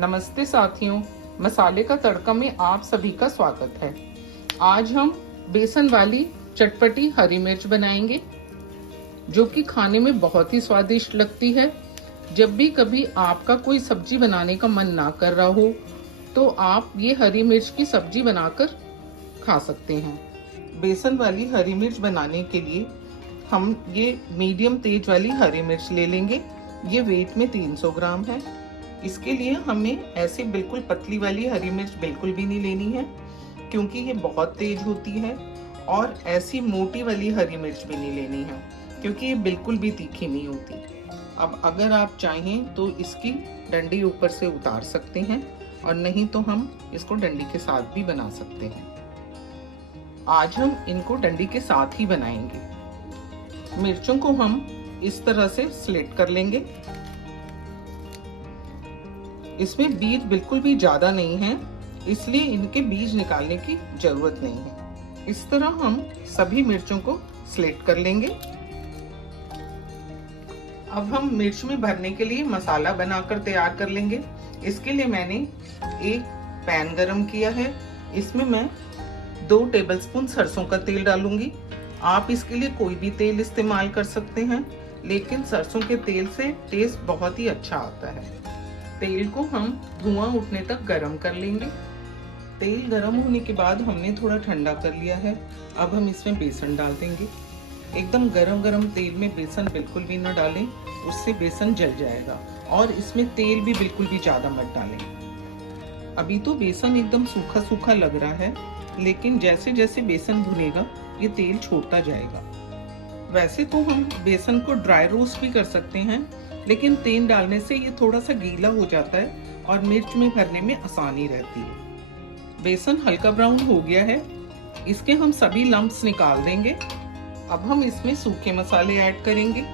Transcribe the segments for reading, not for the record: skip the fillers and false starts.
नमस्ते साथियों, मसाले का तड़का में आप सभी का स्वागत है। आज हम बेसन वाली चटपटी हरी मिर्च बनाएंगे जो कि खाने में बहुत ही स्वादिष्ट लगती है। जब भी कभी आपका कोई सब्जी बनाने का मन ना कर रहा हो तो आप ये हरी मिर्च की सब्जी बनाकर खा सकते हैं। बेसन वाली हरी मिर्च बनाने के लिए हम ये मीडियम तेज वाली हरी मिर्च ले लेंगे। ये वेट में 300 ग्राम है। इसके लिए हमें ऐसे बिल्कुल पतली वाली हरी मिर्च बिल्कुल भी नहीं लेनी है क्योंकि ये बहुत तेज होती है, और ऐसी मोटी वाली हरी मिर्च भी नहीं लेनी है क्योंकि ये बिल्कुल भी तीखी नहीं होती। अब अगर आप चाहें तो इसकी डंडी ऊपर से उतार सकते हैं, और नहीं तो हम इसको डंडी के साथ भी बना सकते हैं। आज हम इनको डंडी के साथ ही बनाएंगे। मिर्चों को हम इस तरह से स्लिट कर लेंगे। इसमें बीज बिल्कुल भी ज्यादा नहीं है, इसलिए इनके बीज निकालने की जरूरत नहीं है। इस तरह हम सभी मिर्चों को स्लिट कर लेंगे। अब हम मिर्च में भरने के लिए मसाला बनाकर तैयार कर लेंगे। इसके लिए मैंने एक पैन गरम किया है। इसमें मैं 2 टेबलस्पून सरसों का तेल डालूंगी। आप इसके लिए कोई भी तेल इस्तेमाल कर सकते हैं, लेकिन सरसों के तेल से टेस्ट बहुत ही अच्छा आता है। तेल को हम धुआं उठने तक गरम कर लेंगे। तेल गरम होने के बाद हमने थोड़ा ठंडा कर लिया है। अब हम इसमें बेसन डाल देंगे। एकदम गरम गरम तेल में बेसन बिल्कुल भी न डालें, उससे बेसन जल जाएगा। और इसमें तेल भी बिल्कुल भी ज़्यादा मत डालें। अभी तो बेसन एकदम सूखा सूखा लग रहा है, लेकिन जैसे जैसे बेसन भुनेगा ये तेल छोड़ता जाएगा। वैसे तो हम बेसन को ड्राई रोस्ट भी कर सकते हैं, लेकिन तेल डालने से ये थोड़ा सा गीला हो जाता है और मिर्च में भरने में आसानी रहती है। बेसन हल्का ब्राउन हो गया है। इसके हम सभी लम्प्स निकाल देंगे। अब हम इसमें सूखे मसाले ऐड करेंगे।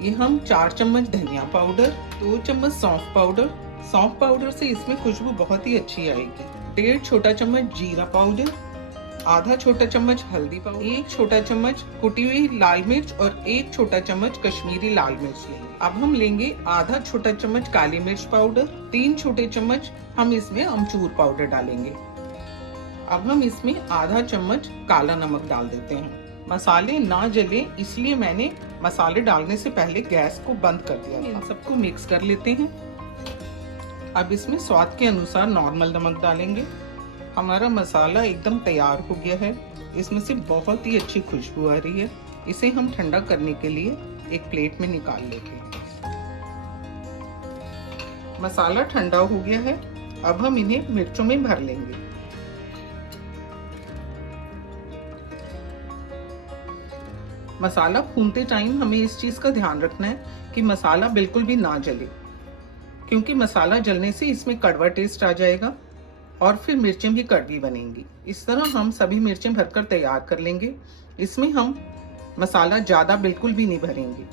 ये हम 4 चम्मच धनिया पाउडर, 2 चम्मच सौंफ पाउडर। सौंफ पाउडर से इसमें खुशबू बहुत ही अच्छी आएगी। 1.5 छोटा चम्मच जीरा पाउडर, आधा छोटा चम्मच हल्दी पाउडर, 1 छोटा चम्मच कुटी हुई लाल मिर्च और 1 छोटा चम्मच कश्मीरी लाल मिर्च लेंगे। अब हम लेंगे आधा छोटा चम्मच काली मिर्च पाउडर, 3 छोटे चम्मच हम इसमें अमचूर पाउडर डालेंगे। अब हम इसमें आधा चम्मच काला नमक डाल देते हैं। मसाले ना जले इसलिए मैंने मसाले डालने से पहले गैस को बंद कर दिया। इन सबको मिक्स कर लेते हैं। अब इसमें स्वाद के अनुसार नॉर्मल नमक डालेंगे। हमारा मसाला एकदम तैयार हो गया है। इसमें से बहुत ही अच्छी खुशबू आ रही है। इसे हम ठंडा करने के लिए एक प्लेट में निकाल लेंगे। मसाला ठंडा हो गया है। अब हम इन्हें मिर्चों में भर लेंगे। मसाला भूनते टाइम हमें इस चीज का ध्यान रखना है कि मसाला बिल्कुल भी ना जले, क्योंकि मसाला जलने से इसमें कड़वा टेस्ट आ जाएगा और फिर मिर्चें भी कड़वी बनेंगी। इस तरह हम सभी मिर्चें भरकर तैयार कर लेंगे। इसमें हम मसाला ज़्यादा बिल्कुल भी नहीं भरेंगे।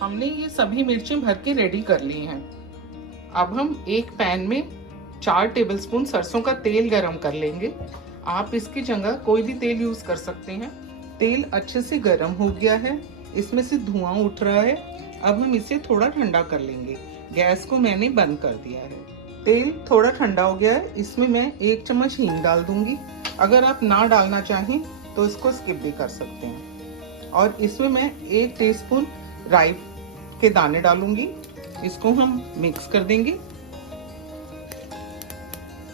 हमने ये सभी मिर्चें भर के रेडी कर ली हैं। अब हम एक पैन में 4 टेबलस्पून सरसों का तेल गरम कर लेंगे। आप इसकी जगह कोई भी तेल यूज़ कर सकते हैं। तेल अच्छे से गरम हो गया है। इसमें से धुआं उठ रहा है। अब हम इसे थोड़ा ठंडा कर लेंगे। गैस को मैंने बंद कर दिया है। तेल थोड़ा ठंडा हो गया है। इसमें मैं 1 चम्मच हींग डाल दूंगी। अगर आप ना डालना चाहें तो इसको स्किप भी कर सकते हैं। और इसमें मैं 1 टीस्पून राई के दाने डालूंगी। इसको हम मिक्स कर देंगे।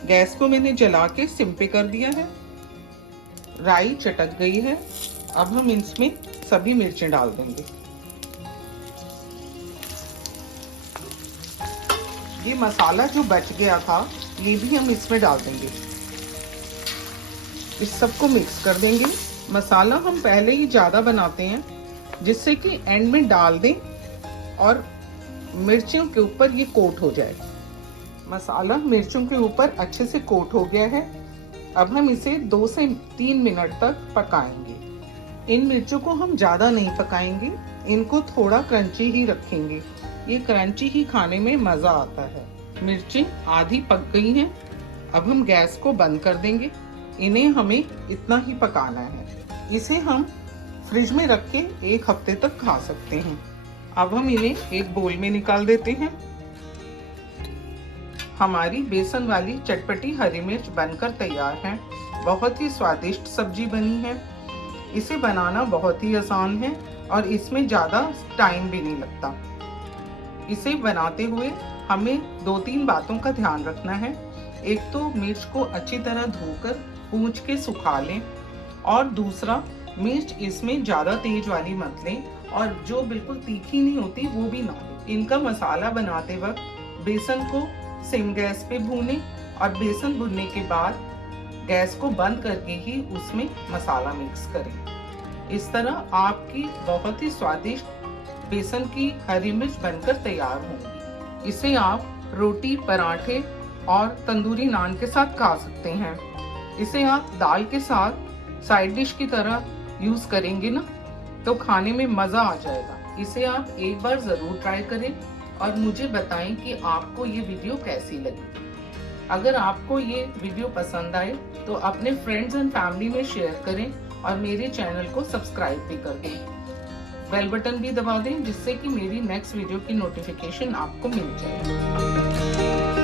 गैस को मैंने जला के सिम पे कर दिया है। राई चटक गई है। अब हम इसमें सभी मिर्चें डाल देंगे। ये मसाला जो बच गया था ये भी हम इसमें डाल देंगे। इस सबको मिक्स कर देंगे। मसाला हम पहले ही ज़्यादा बनाते हैं जिससे कि एंड में डाल दें और मिर्चियों के ऊपर ये कोट हो जाए। मसाला मिर्चों के ऊपर अच्छे से कोट हो गया है। अब हम इसे 2 से 3 मिनट तक पकाएंगे। इन मिर्चों को हम ज़्यादा नहीं पकाएंगे, इनको थोड़ा क्रंची ही रखेंगे। ये क्रंची ही खाने में मज़ा आता है। मिर्चें आधी पक गई हैं। अब हम गैस को बंद कर देंगे। इन्हें हमें इतना ही पकाना है। इसे हम फ्रिज में रख के 1 हफ्ते तक खा सकते हैं। अब हम इन्हें एक बोल में निकाल देते हैं। हमारी बेसन वाली चटपटी हरी मिर्च बनकर तैयार है। बहुत ही स्वादिष्ट सब्जी बनी है। इसे बनाना बहुत ही आसान है और इसमें ज़्यादा टाइम भी नहीं लगता। इसे बनाते हुए हमें 2-3 बातों का ध्यान रखना है। एक तो मिर्च को अच्छी तरह धोकर पूंछ के सुखा लें, और दूसरा मिर्च इसमें ज़्यादा तेज वाली मत लें और जो बिल्कुल तीखी नहीं होती वो भी ना लें। इनका मसाला बनाते वक्त बेसन को सिम गैस पे भूनें और बेसन भुनने के बाद गैस को बंद करके ही उसमें मसाला मिक्स करें। इस तरह आपकी बहुत ही स्वादिष्ट बेसन की हरी मिर्च बनकर तैयार होंगी। इसे आप रोटी, पराठे और तंदूरी नान के साथ खा सकते हैं। इसे आप दाल के साथ साइड डिश की तरह यूज करेंगे ना, तो खाने में मजा आ जाएगा। इसे आप एक बार जरूर ट्राई करें और मुझे बताएं कि आपको ये वीडियो कैसी लगी। अगर आपको ये वीडियो पसंद आए तो अपने फ्रेंड्स एंड फैमिली में शेयर करें और मेरे चैनल को सब्सक्राइब भी कर दें। बेल बटन भी दबा दें जिससे कि मेरी नेक्स्ट वीडियो की नोटिफिकेशन आपको मिल जाए।